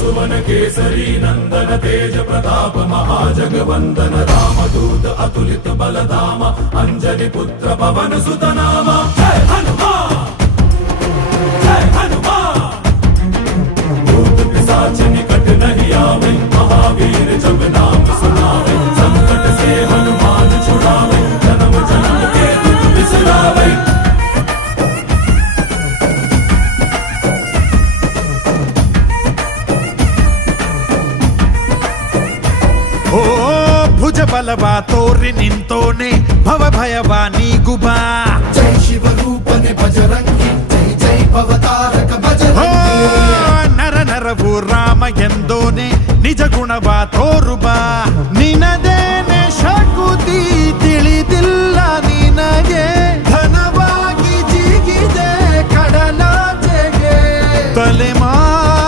सुवन केसरी नंदन तेज प्रताप महाजगवंदन रामदूत अतुलित बलधाम अंजनी पुत्र पवन सुत नाम जय हनुमान जय हनुमान। भूत पिशाच निकट नहीं आवे महावीर जब नाम सुनावे संकट से हनुमान छुड़ावे जन्म जन्म के दुख बिसरावे। ಓ ಭುಜ ಬಲವ ತೋರಿ ನಿಂತೋನೆ ಭವ ಭಯವ ನೀಗುಬಾ जय शिव रूपने बजरंगी जय जय भवतारक बजरंगी। ನರ ನರವು ರಾಮ ಎಂದೋನೆ ನಿಜ ಗುಣವ ತೋರುಬಾ ನಿನದೇನೆ ಶಕುತಿ